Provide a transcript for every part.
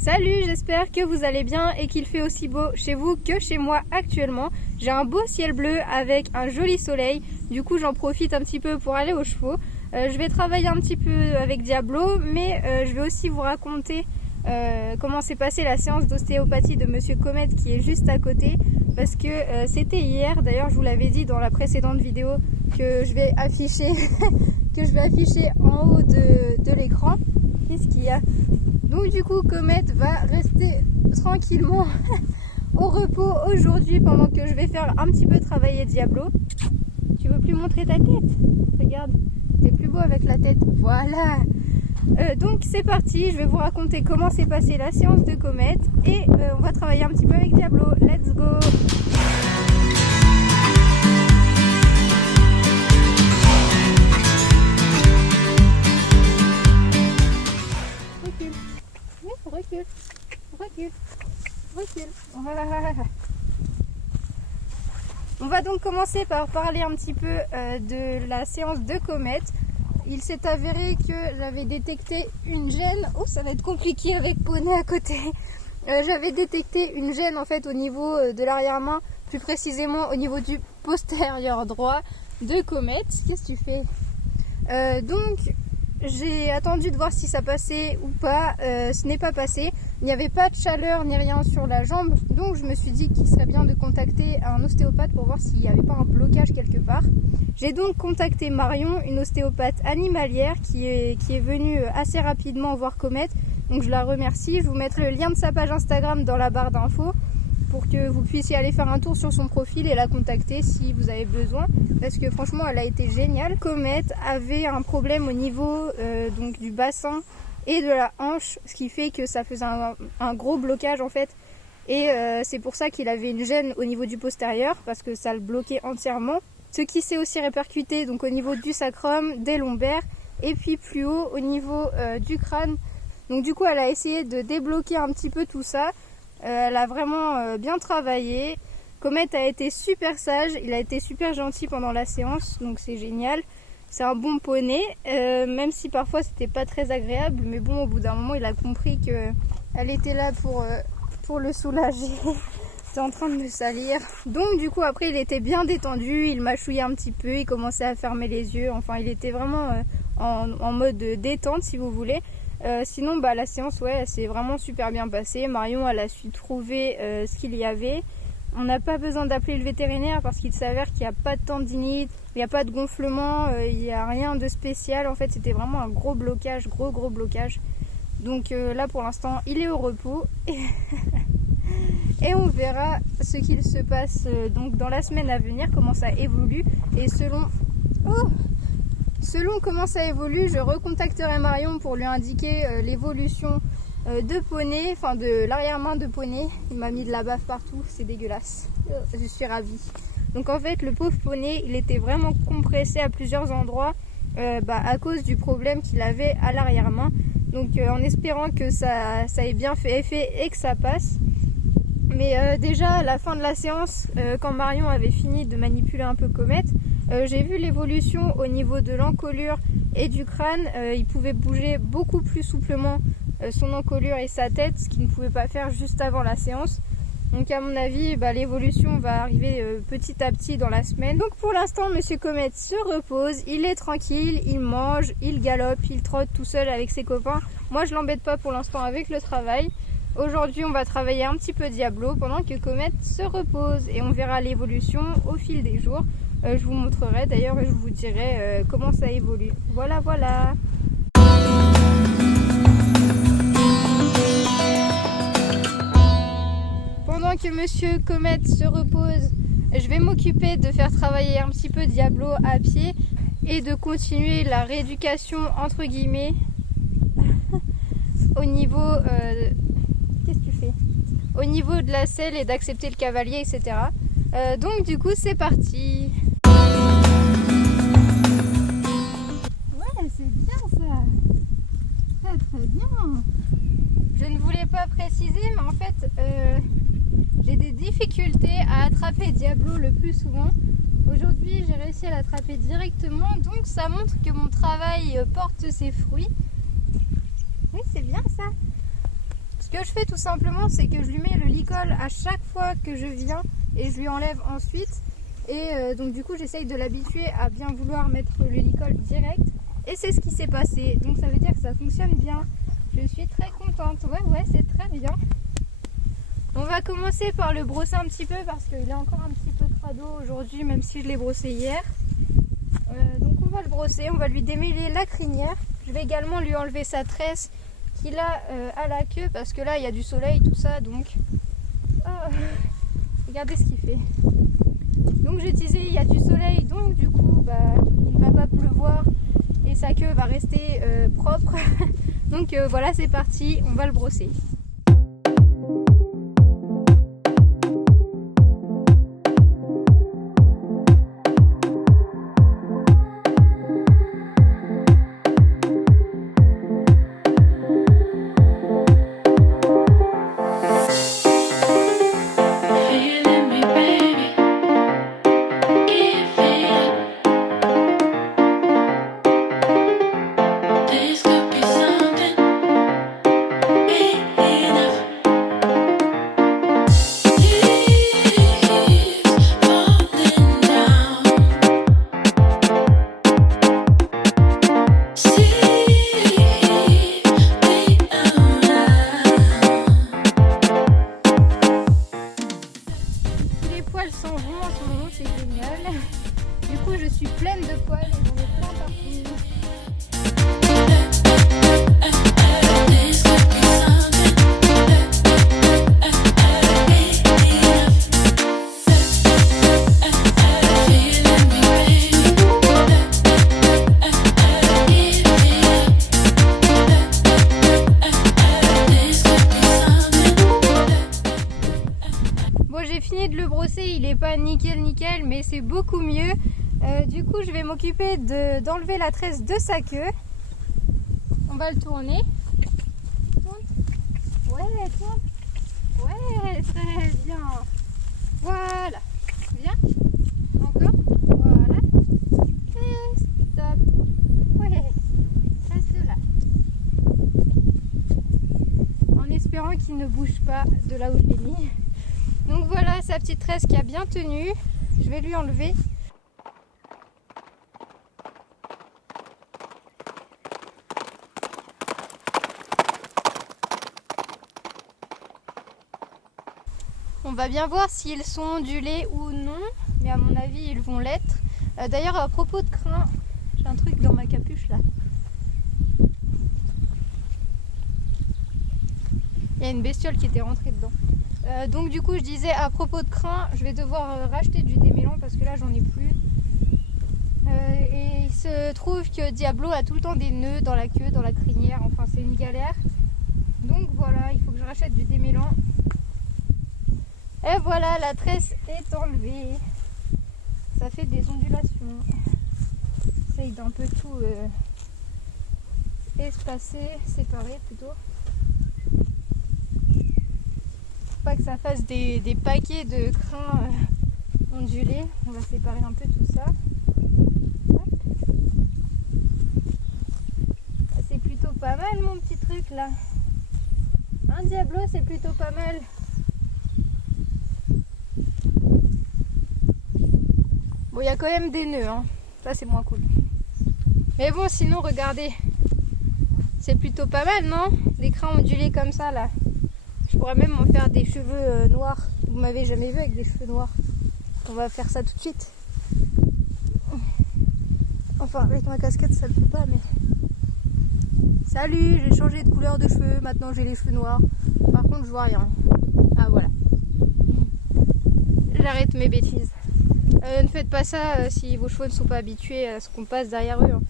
Salut, j'espère que vous allez bien et qu'il fait aussi beau chez vous que chez moi actuellement. J'ai un beau ciel bleu avec un joli soleil, du coup j'en profite un petit peu pour aller aux chevaux. Je vais travailler un petit peu avec Diablo, mais je vais aussi vous raconter comment s'est passée la séance d'ostéopathie de Monsieur Comet qui est juste à côté, parce que c'était hier. D'ailleurs je vous l'avais dit dans la précédente vidéo que je vais afficher en haut de l'écran. Qu'est-ce qu'il y a? Donc du coup Comet va rester tranquillement au repos aujourd'hui pendant que je vais faire un petit peu travailler Diablo. Tu veux plus montrer ta tête? Regarde, t'es plus beau avec la tête. Voilà. Donc c'est parti, je vais vous raconter comment s'est passée la séance de Comet et on va travailler un petit peu avec Diablo. Let's go! Recule. On va donc commencer par parler un petit peu de la séance de Comet. Il s'est avéré que j'avais détecté une gêne. Oh, ça va être compliqué avec Poney à côté. J'avais détecté une gêne en fait au niveau de l'arrière-main, plus précisément au niveau du postérieur droit de Comet. Qu'est-ce que tu fais? Donc j'ai attendu de voir si ça passait ou pas. Ce n'est pas passé. Il n'y avait pas de chaleur ni rien sur la jambe. Donc je me suis dit qu'il serait bien de contacter un ostéopathe pour voir s'il n'y avait pas un blocage quelque part. J'ai donc contacté Marion, une ostéopathe animalière qui est venue assez rapidement voir Comet. Donc je la remercie. Je vous mettrai le lien de sa page Instagram dans la barre d'infos pour que vous puissiez aller faire un tour sur son profil et la contacter si vous avez besoin, parce que franchement elle a été géniale. Comet avait un problème au niveau donc du bassin et de la hanche, ce qui fait que ça faisait un gros blocage en fait, et c'est pour ça qu'il avait une gêne au niveau du postérieur, parce que ça le bloquait entièrement, ce qui s'est aussi répercuté donc au niveau du sacrum, des lombaires et puis plus haut au niveau du crâne. Donc du coup elle a essayé de débloquer un petit peu tout ça. Elle a vraiment bien travaillé. Comet a été super sage, il a été super gentil pendant la séance, donc c'est génial. C'est un bon poney, même si parfois c'était pas très agréable, mais bon, au bout d'un moment il a compris qu'elle était là pour le soulager. J'étais en train de me salir. Donc du coup après il était bien détendu, il mâchouillait un petit peu, il commençait à fermer les yeux, enfin il était vraiment en mode détente si vous voulez. Sinon la séance elle s'est vraiment super bien passée. Marion elle a su trouver ce qu'il y avait. On n'a pas besoin d'appeler le vétérinaire parce qu'il s'avère qu'il n'y a pas de tendinite, il n'y a pas de gonflement, il n'y a rien de spécial. En fait c'était vraiment un gros blocage, gros blocage. Donc là pour l'instant il est au repos et on verra ce qu'il se passe donc dans la semaine à venir, comment ça évolue, et selon comment ça évolue, je recontacterai Marion pour lui indiquer l'évolution de Poney, enfin de l'arrière-main de Poney. Il m'a mis de la bave partout, c'est dégueulasse. Je suis ravie. Donc en fait le pauvre Poney, il était vraiment compressé à plusieurs endroits à cause du problème qu'il avait à l'arrière-main. Donc en espérant que ça ait bien fait effet et que ça passe. Mais déjà à la fin de la séance, quand Marion avait fini de manipuler un peu Comet, j'ai vu l'évolution au niveau de l'encolure et du crâne. Il pouvait bouger beaucoup plus souplement son encolure et sa tête, ce qu'il ne pouvait pas faire juste avant la séance. Donc à mon avis, l'évolution va arriver petit à petit dans la semaine. Donc pour l'instant, Monsieur Comet se repose, il est tranquille, il mange, il galope, il trotte tout seul avec ses copains. Moi je l'embête pas pour l'instant avec le travail. Aujourd'hui on va travailler un petit peu Diablo pendant que Comet se repose et on verra l'évolution au fil des jours. Je vous montrerai d'ailleurs et je vous dirai comment ça évolue. Voilà. Pendant que Monsieur Comet se repose, je vais m'occuper de faire travailler un petit peu Diablo à pied et de continuer la rééducation entre guillemets au niveau qu'est-ce que tu fais? Au niveau de la selle et d'accepter le cavalier, etc. Donc du coup c'est parti. Ouais, c'est bien ça. Très bien. Je ne voulais pas préciser, mais en fait j'ai des difficultés à attraper Diablo le plus souvent. Aujourd'hui j'ai réussi à l'attraper directement, donc ça montre que mon travail porte ses fruits. Oui, c'est bien ça. Ce que je fais tout simplement, c'est que je lui mets le licol à chaque fois que je viens et je lui enlève ensuite. Et donc du coup, j'essaye de l'habituer à bien vouloir mettre le licol direct. Et c'est ce qui s'est passé. Donc ça veut dire que ça fonctionne bien. Je suis très contente. Ouais, c'est très bien. On va commencer par le brosser un petit peu parce qu'il est encore un petit peu crado aujourd'hui, même si je l'ai brossé hier. Donc on va le brosser, on va lui démêler la crinière. Je vais également lui enlever sa tresse qu'il a à la queue parce que là il y a du soleil, tout ça. Donc regardez ce qu'il fait. Donc je disais, il y a du soleil, donc du coup il ne va pas pleuvoir et sa queue va rester propre. Donc voilà, c'est parti, on va le brosser. Du coup, je suis pleine de poils et j'en ai plein partout. Bon, j'ai fini de le brosser, il est pas nickel, mais c'est beaucoup mieux. Du coup, je vais m'occuper d'enlever la tresse de sa queue. On va le tourner. Tourne. Ouais, tourne. Ouais, très bien. Voilà. Bien. Encore. Voilà. Et stop. Ouais. Reste là. En espérant qu'il ne bouge pas de là où je l'ai mis. Donc voilà sa petite tresse qui a bien tenu. Je vais lui enlever. On va bien voir s'ils sont ondulés ou non, mais à mon avis ils vont l'être. D'ailleurs, à propos de crin, j'ai un truc dans ma capuche là. Il y a une bestiole qui était rentrée dedans. Donc du coup je disais à propos de crin, je vais devoir racheter du démêlant parce que là j'en ai plus. Et il se trouve que Diablo a tout le temps des nœuds dans la queue, dans la crinière, enfin c'est une galère. Donc voilà, il faut que je rachète du démêlant. Et voilà, la tresse est enlevée. Ça fait des ondulations. J'essaye d'un peu tout espacer, séparer plutôt. Pas que ça fasse des paquets de crins ondulés. On va séparer un peu tout ça. C'est plutôt pas mal mon petit truc là. Un Diablo, c'est plutôt pas mal. Bon, il y a quand même des nœuds, hein. Ça c'est moins cool. Mais bon, sinon regardez. C'est plutôt pas mal, non? Des crins ondulés comme ça là. Je pourrais même m'en faire des cheveux noirs. Vous m'avez jamais vu avec des cheveux noirs. On va faire ça tout de suite. Enfin, avec ma casquette, ça le fait pas, mais... Salut, j'ai changé de couleur de cheveux. Maintenant, j'ai les cheveux noirs. Par contre, je vois rien. Ah, voilà. J'arrête mes bêtises. Ne faites pas ça si vos cheveux ne sont pas habitués à ce qu'on passe derrière eux.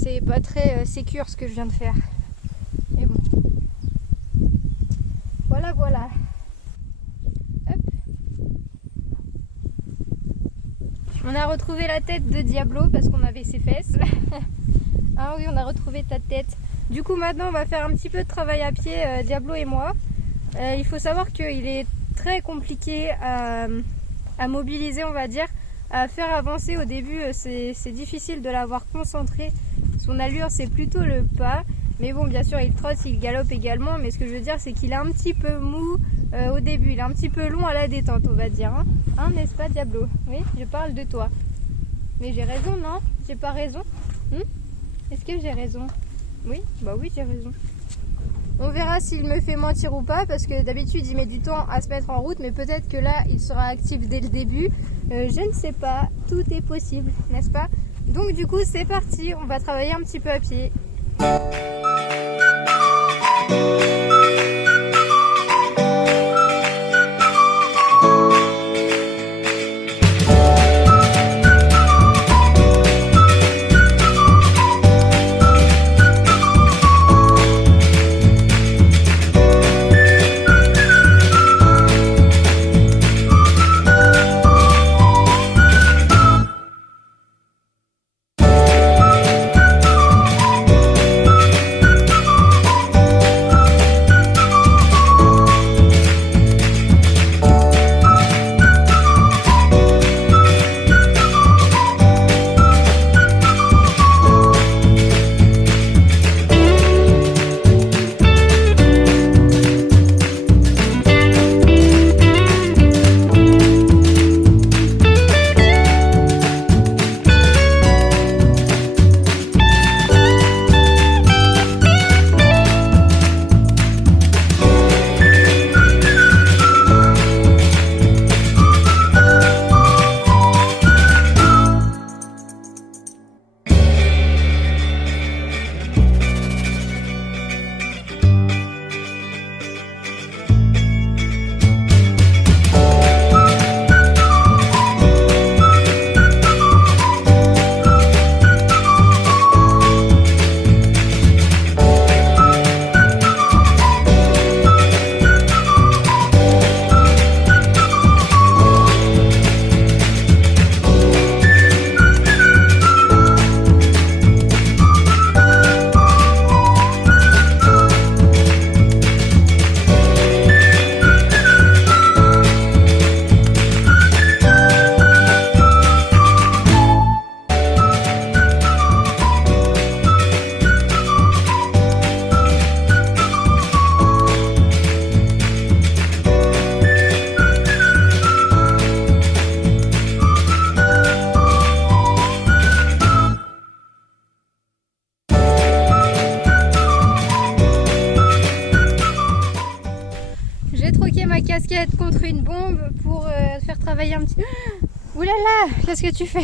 C'est pas très sécure ce que je viens de faire. Mais bon. Voilà. Hop. On a retrouvé la tête de Diablo parce qu'on avait ses fesses. Ah oui, on a retrouvé ta tête. Du coup, maintenant, on va faire un petit peu de travail à pied, Diablo et moi. Il faut savoir qu'il est très compliqué à mobiliser, on va dire, à faire avancer. Au début, c'est difficile de l'avoir concentré. Son allure, c'est plutôt le pas. Mais bon, bien sûr, il trotte, il galope également. Mais ce que je veux dire, c'est qu'il est un petit peu mou au début. Il est un petit peu long à la détente, on va dire. Hein, n'est-ce pas, Diablo? Oui, je parle de toi. Mais j'ai raison, non? J'ai pas raison? Est-ce que j'ai raison? Oui, bah oui, j'ai raison. On verra s'il me fait mentir ou pas, parce que d'habitude, il met du temps à se mettre en route. Mais peut-être que là, il sera actif dès le début. Je ne sais pas. Tout est possible, n'est-ce pas? Donc du coup, c'est parti. On va travailler un petit peu à pied. Casquette contre une bombe pour faire travailler un petit... Ouh là là, qu'est-ce que tu fais?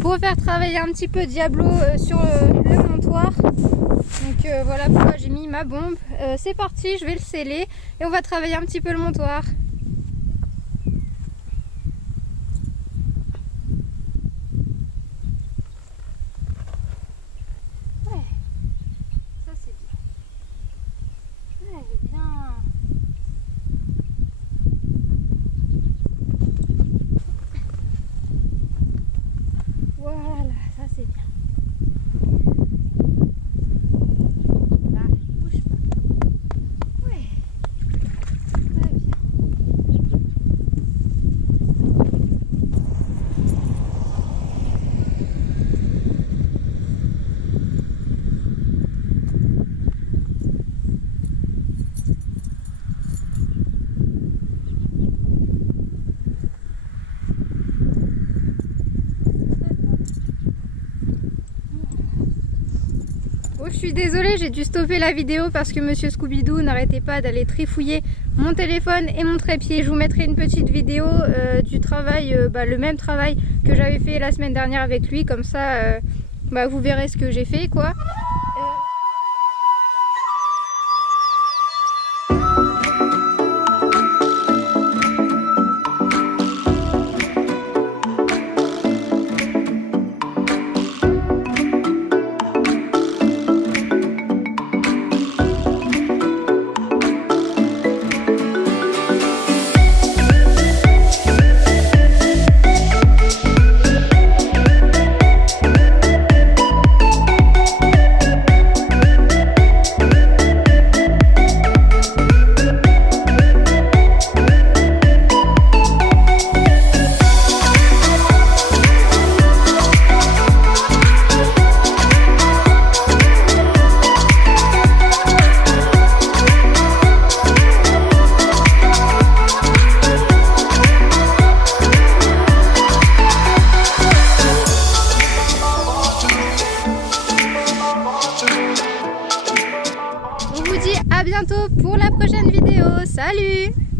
Pour faire travailler un petit peu Diablo sur le montoir. Donc voilà pourquoi j'ai mis ma bombe. C'est parti, je vais le sceller et on va travailler un petit peu le montoir. Ouais, ça c'est bien. Ouais, bien. Voilà, ça c'est bien. Là, bouge pas. Ouais, très bien. Oh, je suis désolée, j'ai dû stopper la vidéo parce que Monsieur Scooby-Doo n'arrêtait pas d'aller trifouiller mon téléphone et mon trépied. Je vous mettrai une petite vidéo du travail, le même travail que j'avais fait la semaine dernière avec lui. Comme ça, vous verrez ce que j'ai fait, quoi. à bientôt pour la prochaine vidéo. Salut!